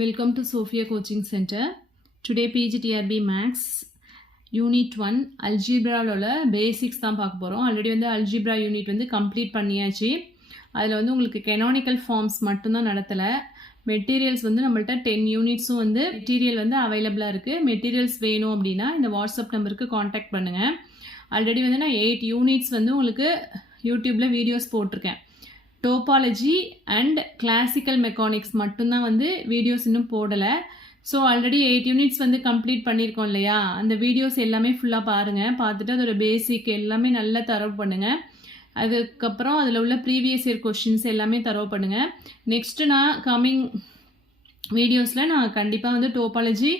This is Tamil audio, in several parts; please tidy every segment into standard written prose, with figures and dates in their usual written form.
Welcome to Sophia Coaching Center. Today PGTRB Max Unit 1 Algebra Basics தான் பார்க்க போகிறோம். ஆல்ரெடி வந்து Algebra யூனிட் வந்து கம்ப்ளீட் பண்ணியாச்சு. அதில் வந்து உங்களுக்கு கெனானிக்கல் ஃபார்ம்ஸ் மட்டும்தான் நடத்தலை. மெட்டீரியல்ஸ் வந்து நம்மள்ட்ட 10 யூனிட்ஸும் வந்து மெட்டீரியல் வந்து அவைலபிளாக இருக்குது. மெட்டீரியல்ஸ் வேணும் அப்படின்னா இந்த வாட்ஸ்அப் நம்பருக்கு காண்டாக்ட் பண்ணுங்கள். ஆல்ரெடி வந்து நான் 8 யூனிட்ஸ் வந்து உங்களுக்கு யூடியூப்பில் வீடியோஸ் போட்டிருக்கேன். டோபாலஜி அண்ட் கிளாசிக்கல் மெக்கானிக்ஸ் மட்டும்தான் வந்து வீடியோஸ் இன்னும் போடலை. ஸோ ஆல்ரெடி 8 யூனிட்ஸ் வந்து கம்ப்ளீட் பண்ணியிருக்கோம் இல்லையா, அந்த வீடியோஸ் எல்லாமே ஃபுல்லாக பாருங்கள். பார்த்துட்டு அதோட பேசிக் எல்லாமே நல்லா தரவு பண்ணுங்கள். அதுக்கப்புறம் அதில் உள்ள ப்ரீவியஸ் இயர் கொஷின்ஸ் எல்லாமே தரவு பண்ணுங்கள். நெக்ஸ்ட்டு நான் கம்மிங் வீடியோஸில் நான் கண்டிப்பாக வந்து டோபாலஜி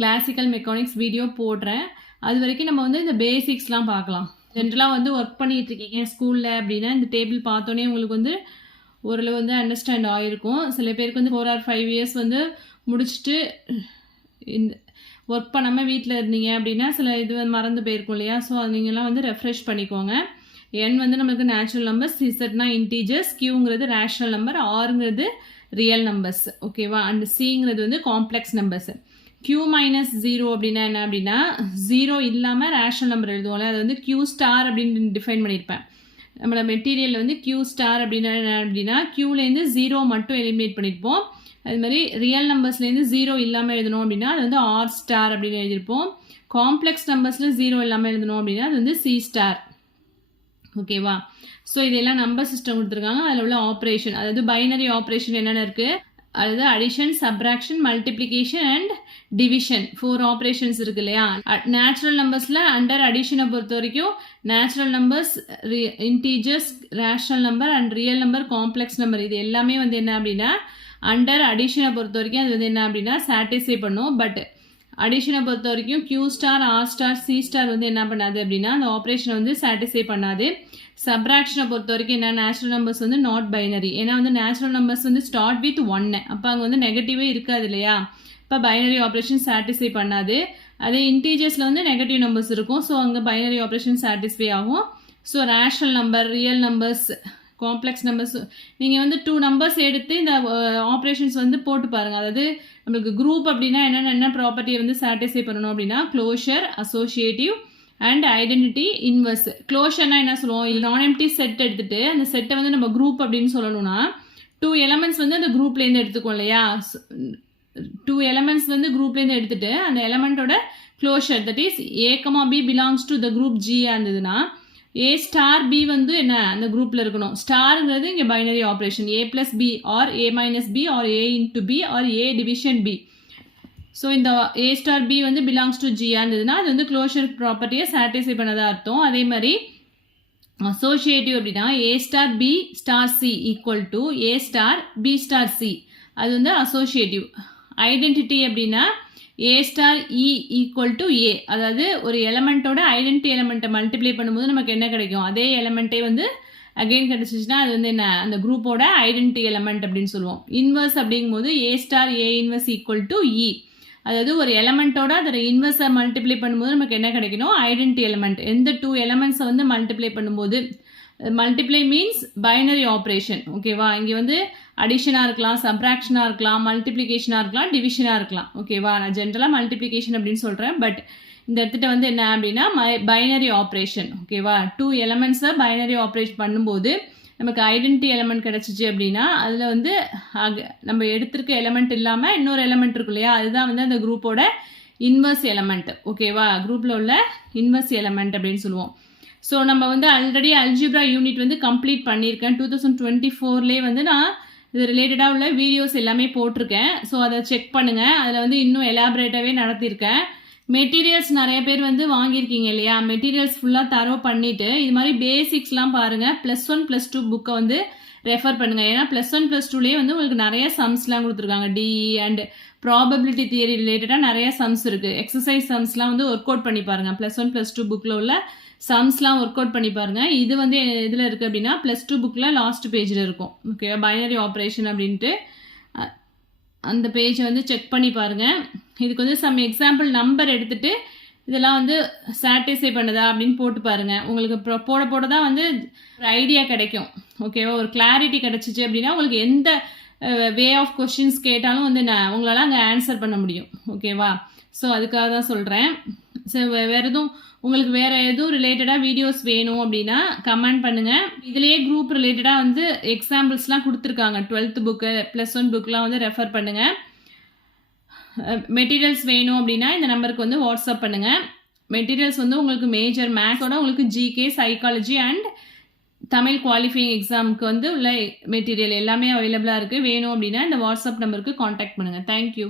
கிளாசிக்கல் மெக்கானிக்ஸ் வீடியோ போடுறேன். அது வரைக்கும் நம்ம வந்து இந்த பேசிக்ஸ்லாம் பார்க்கலாம். ஜென்ரலாக வந்து ஒர்க் பண்ணிகிட்டு இருக்கீங்க ஸ்கூலில் அப்படின்னா இந்த டேபிள் பார்த்தோன்னே உங்களுக்கு வந்து ஓரளவு வந்து அண்டர்ஸ்டாண்ட் ஆகிருக்கும். சில பேருக்கு வந்து 4 or 5 இயர்ஸ் வந்து முடிச்சுட்டு இந்த ஒர்க் பண்ணாமல் வீட்டில் இருந்தீங்க அப்படின்னா சில இது மறந்து போயிருக்கும் இல்லையா. ஸோ நீங்கள்லாம் வந்து ரெஃப்ரெஷ் பண்ணிக்கோங்க. என் வந்து நம்மளுக்கு நேச்சுரல் நம்பர்ஸ், இசட்னா இன்டீஜர்ஸ், கியூங்கிறது ரேஷனல் நம்பர், ஆருங்கிறது ரியல் நம்பர்ஸ், ஓகேவா. அண்ட் சிங்கிறது வந்து காம்ப்ளெக்ஸ் நம்பர்ஸ். Q மைனஸ் 0 அப்படின்னா என்ன அப்படின்னா 0 இல்லாமல் ரேஷனல் நம்பர் எழுதுவோம்ல, அது வந்து Q ஸ்டார் அப்படின்னு டிஃபைன் பண்ணியிருப்பேன். நம்மளோட மெட்டீரியலில் வந்து Q ஸ்டார் அப்படின்னா என்ன அப்படின்னா Qலேருந்து 0 மட்டும் எலிமினேட் பண்ணியிருப்போம். அது மாதிரி ரியல் நம்பர்ஸ்லேருந்து 0 இல்லாமல் எழுதணும் அப்படின்னா அது வந்து R ஸ்டார் அப்படின்னு எழுதியிருப்போம். காம்ப்ளெக்ஸ் நம்பர்ஸில் 0 இல்லாமல் எழுதணும் அப்படின்னா அது வந்து C ஸ்டார், ஓகேவா. ஸோ இதெல்லாம் நம்பர் சிஸ்டம் கொடுத்துருக்காங்க. அதில் உள்ள ஆப்ரேஷன், அதாவது பைனரி ஆப்ரேஷன் என்னென்ன இருக்குது, அதாவது addition, subtraction, multiplication and division, 4 operations இருக்கு இல்லையா. நேச்சுரல் நம்பர்ஸில் அண்டர் அடிஷனை பொறுத்த வரைக்கும் natural numbers, integers, rational number and real number, complex number, இது எல்லாமே வந்து என்ன அப்படின்னா அண்டர் அடிஷனை பொறுத்த வரைக்கும் அது வந்து என்ன அப்படின்னா சாட்டிஸ்ஃபை பண்ணும். பட் அடிஷனை பொறுத்த வரைக்கும் Q star, R star, C star வந்து என்ன பண்ணாது அப்படின்னா அந்த ஆப்ரேஷனை வந்து சாட்டிஸ்ஃபை பண்ணாது. சப்ராக்ஷனை பொறுத்த வரைக்கும் என்ன, நேச்சுரல் நம்பர்ஸ் வந்து நாட் பைனரி. ஏன்னா வந்து நேச்சுரல் நம்பர்ஸ் வந்து ஸ்டார்ட் வித் 1, அப்போ அங்கே வந்து நெகட்டிவே இருக்காது இல்லையா. இப்போ பைனரி ஆப்ரேஷன் சாட்டிஸ்ஃபை பண்ணாது. அதே இன்டீஜர்ஸில் வந்து நெகட்டிவ் நம்பர்ஸ் இருக்கும். ஸோ அங்கே பைனரி ஆப்ரேஷன் சாட்டிஸ்ஃபை ஆகும். So rational number, real numbers, complex numbers, நீங்கள் வந்து 2 நம்பர்ஸ் எடுத்து இந்த ஆப்ரேஷன்ஸ் வந்து போட்டு பாருங்கள். அதாவது நம்மளுக்கு குரூப் அப்படின்னா என்ன ப்ராப்பர்ட்டியை வந்து சாட்டிஸ்ஃபை பண்ணணும் அப்படின்னா closure, associative and identity, inverse. க்ளோஷர்னா என்ன சொல்லுவோம், நான் எம்டி செட் எடுத்துகிட்டு அந்த செட்டை வந்து நம்ம குரூப் அப்படின்னு சொல்லணும்னா 2 எலமெண்ட்ஸ் வந்து அந்த குரூப்லேருந்து எடுத்துக்கோம் இல்லையா. 2 எலமெண்ட்ஸ் வந்து குரூப்லேருந்து எடுத்துகிட்டு அந்த எலமெண்ட்டோட closure, that is A, B belongs to the group G இருந்ததுன்னா A ஸ்டார் B வந்து என்ன அந்த குரூப்பில் இருக்கணும். ஸ்டாருங்கிறது இங்கே binary operation, A + B or A - B or A × B or A division B. So இந்த A ஸ்டார் B வந்து பிலாங்ஸ் டு G இருந்ததுன்னா அது வந்து க்ளோஷர் ப்ராப்பர்ட்டியை சாட்டிஸ்ஃபை பண்ணதாக அர்த்தம். அதே மாதிரி அசோசியேட்டிவ் அப்படின்னா A star B star C equal to A star B star C, அது வந்து அசோசியேட்டிவ். ஐடென்டிட்டி அப்படின்னா A star E equal to A, அதாவது ஒரு எலமெண்ட்டோட ஐடென்டிட்டி எலமெண்ட்டை மல்டிப்ளை பண்ணும்போது நமக்கு என்ன கிடைக்கும், அதே எலமெண்ட்டே வந்து அகெயின் கிடச்சிச்சுன்னா அது வந்து என்ன அந்த குரூப்போட ஐடென்டிட்டி எலமெண்ட் அப்படின்னு சொல்லுவோம். இன்வர்ஸ் அப்படிங்கும்போது A star A inverse equal to E, அதாவது ஒரு எலமெண்ட்டோட அதோட இன்வர்ஸை மல்டிப்ளை பண்ணும்போது நமக்கு என்ன கிடைக்கணும், ஐடென்டிட்டி எலமெண்ட். எந்த 2 எலமெண்ட்ஸை வந்து மல்டிப்ளை பண்ணும்போது, மல்டிப்ளை மீன்ஸ் பைனரி ஆப்ரேஷன், ஓகேவா. இங்கே வந்து அடிஷனாக இருக்கலாம், சப்ராக்ஷனாக இருக்கலாம், மல்டிப்ளிகேஷனாக இருக்கலாம், டிவிஷனாக இருக்கலாம், ஓகேவா. நான் ஜென்ரலாக மல்டிப்ளிகேஷன் அப்படின்னு சொல்கிறேன். பட் இந்த இடத்துல வந்து என்ன அப்படின்னா பைனரி ஆப்ரேஷன், ஓகேவா. 2 எலமெண்ட்ஸை பைனரி ஆப்ரேட் பண்ணும்போது நமக்கு ஐடென்டிட்டி எலமெண்ட் கிடச்சிச்சு அப்படின்னா அதில் வந்து நம்ம எடுத்திருக்க எலமெண்ட் இல்லாமல் இன்னொரு எலமெண்ட் இருக்கும் இல்லையா, அதுதான் வந்து அந்த குரூப்போட இன்வர்ஸ் எலமெண்ட், ஓகேவா. குரூப்பில் உள்ள இன்வர்ஸ் எலமெண்ட் அப்படின்னு சொல்லுவோம். ஸோ நம்ம வந்து ஆல்ரெடி அல்ஜிப்ரா யூனிட் வந்து கம்ப்ளீட் பண்ணியிருக்கேன். 2024 வந்து நான் இது ரிலேட்டடாக உள்ள வீடியோஸ் எல்லாமே போட்டிருக்கேன். ஸோ அதை செக் பண்ணுங்கள். அதில் வந்து இன்னும் எலாபரேட்டாகவே நடத்தியிருக்கேன். மெட்டீரியல்ஸ் நிறைய பேர் வந்து வாங்கியிருக்கீங்க இல்லையா, மெட்டீரியல்ஸ் ஃபுல்லாக தரவு பண்ணிவிட்டு இது மாதிரி பேசிக்ஸ்லாம் பாருங்கள். +1 +2 புக்கை வந்து ரெஃபர் பண்ணுங்கள். ஏன்னா +1 +2லேயே வந்து உங்களுக்கு நிறைய சம்ஸ்லாம் கொடுத்துருக்காங்க. டிஇ அண்ட் ப்ராபபிலிட்டி தியரி ரிலேட்டடாக நிறைய சம்ஸ் இருக்குது. எக்ஸசைஸ் சம்ஸ்லாம் வந்து ஒர்க் அவுட் பண்ணி பாருங்கள். +1 +2 புக்கில் உள்ள சம்ஸ்லாம் ஒர்க் அவுட் பண்ணி பாருங்கள். இது வந்து இதில் இருக்குது அப்படின்னா +2 புக்கில் லாஸ்ட் பேஜில் இருக்கும், ஓகேவா. பைனரி ஆப்ரேஷன் அப்படின்ட்டு அந்த பேஜை வந்து செக் பண்ணி பாருங்கள். இதுக்கு வந்து சம் எக்ஸாம்பிள் நம்பர் எடுத்துகிட்டு இதெல்லாம் வந்து சாட்டிஸ்ஃபை பண்ணுதா அப்படின்னு போட்டு பாருங்கள். உங்களுக்கு போட தான் வந்து ஒரு ஐடியா கிடைக்கும், ஓகேவா. ஒரு கிளாரிட்டி கிடச்சிச்சு அப்படின்னா உங்களுக்கு எந்த வே ஆஃப் கொஷின்ஸ் கேட்டாலும் வந்து உங்களால் அங்கே ஆன்சர் பண்ண முடியும். ஓகேவா? ஸோ அதுக்காக தான் சொல்கிறேன். ஸோ வேறு எதுவும் உங்களுக்கு வேறு எதுவும் ரிலேட்டடாக வீடியோஸ் வேணும் அப்படின்னா கமெண்ட் பண்ணுங்கள். இதுலேயே குரூப் ரிலேட்டடாக வந்து எக்ஸாம்பிள்ஸ்லாம் கொடுத்துருக்காங்க. 12th புக்கு +1 புக்கெலாம் வந்து ரெஃபர் பண்ணுங்கள். மெட்டீரியல்ஸ் வேணும் அப்படின்னா இந்த நம்பருக்கு வந்து வாட்ஸ்அப் பண்ணுங்கள். மெட்டீரியல்ஸ் வந்து உங்களுக்கு மேஜர் மேக்ஸோட உங்களுக்கு GK, psychology and Tamil qualifying எக்ஸாமுக்கு வந்து உள்ள மெட்டீரியல் எல்லாமே அவைலபிளாக இருக்குது. வேணும் அப்படின்னா இந்த வாட்ஸ்அப் நம்பருக்கு காண்டாக்ட் பண்ணுங்கள். தேங்க்யூ.